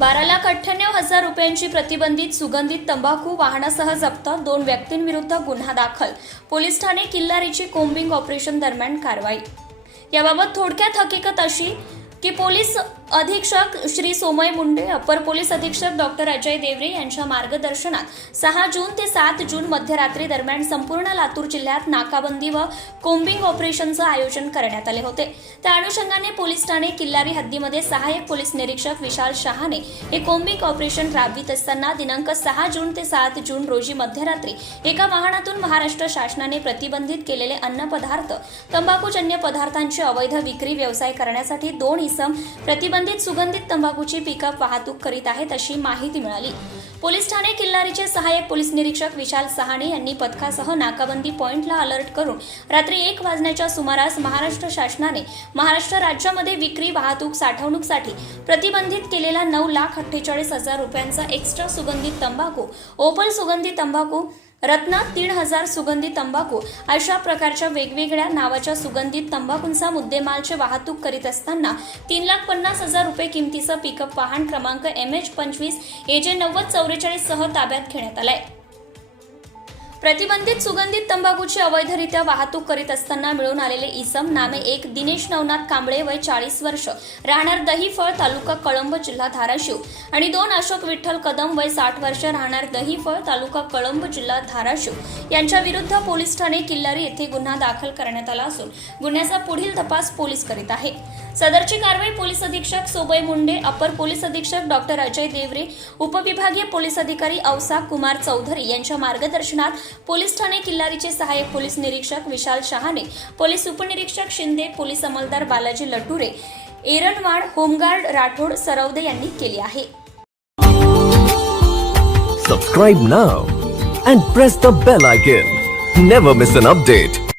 बारा लाख अठ्ठ्याण्णव हजार रुपयांची प्रतिबंधित सुगंधित तंबाखू वाहनासह जप्त दोन व्यक्तींविरुद्ध गुन्हा दाखल. पोलीस ठाणे किल्लारीची कोम्बिंग ऑपरेशन दरम्यान कारवाई. याबाबत थोडक्यात हकीकत अशी की पोलीस अधीक्षक श्री सोमय मुंडे अपर पोलीस अधीक्षक डॉक्टर अजय देवरे यांच्या मार्गदर्शनात सहा जून ते सात जून मध्यरात्री दरम्यान संपूर्ण लातूर जिल्ह्यात नाकाबंदी व कोम्बिंग ऑपरेशनचं आयोजन करण्यात आले होते. त्या अनुषंगाने पोलीस ठाणे किल्लारी हद्दीमध्ये सहाय्यक पोलीस निरीक्षक विशाल शहाने हे कोम्बिंग ऑपरेशन राबवित असताना दिनांक सहा जून ते सात जून रोजी मध्यरात्री एका वाहनातून महाराष्ट्र शासनाने प्रतिबंधित केलेले अन्नपदार्थ तंबाखूजन्य पदार्थांची अवैध विक्री व्यवसाय करण्यासाठी दोन इसम प्रतिबंधित सुगंधित तंबाखूची पिकअप वाहतूक करीत आहेत अशी माहिती मिळाली. पोलीस ठाणे किल्लारीचे सहाय्यक पोलीस निरीक्षक विशाल सहाणे यांनी पथकासह नाकाबंदी पॉइंटला अलर्ट करून रात्री एक वाजण्याच्या सुमारास महाराष्ट्र शासनाने महाराष्ट्र राज्यामध्ये विक्री वाहतूक साठवणूकसाठी प्रतिबंधित केलेला नऊ लाख अठ्ठेचाळीस हजार रुपयांचा एक्स्ट्रा सुगंधित तंबाखू ओपल सुगंधित तंबाखू रत्नात तीन हजार सुगंधित तंबाखू अशा प्रकारच्या वेगवेगळ्या नावाच्या सुगंधित तंबाखूंचा मुद्देमालची वाहतूक करीत असताना तीन लाख पन्नास हजार रुपये किमतीचं पिकअप वाहन क्रमांक एम एच पंचवीस एजे नव्वद चौवेचाळीस सह ताब्यात घेण्यात आलाय. प्रतिबंधित सुगंधित तंबाखूची अवैधरित्या वाहतूक करीत असताना मिळून आलेले इसम नामे एक दिनेश नवनाथ कांबळे वय चाळीस वर्ष राहणार दहीफळ तालुका कळंब जिल्हा धाराशिव आणि दोन अशोक विठ्ठल कदम वय साठ वर्ष राहणार दहीफळ तालुका कळंब जिल्हा धाराशिव. यांच्या विरुद्ध पोलीस ठाणे किल्लारी येथे गुन्हा दाखल करण्यात आला असून गुन्ह्याचा पुढील तपास पोलीस करीत आहे सदरची कारवाई पोलीस अधीक्षक सोबई मुंडे अपर पोलीस अधीक्षक डॉक्टर अजय देवरे उपविभागीय पोलीस अधिकारी औसा कुमार चौधरी यांच्या मार्गदर्शनात पोलीस ठाणे किल्लारीचे सहाय्यक पोलीस निरीक्षक विशाल शहाणे पोलीस उपनिरीक्षक शिंदे पोलीस अंमलदार बालाजी लटुरे एरनवाड होमगार्ड राठोड सरवदे यांनी केली आहे. Subscribe now and press the bell icon never miss an update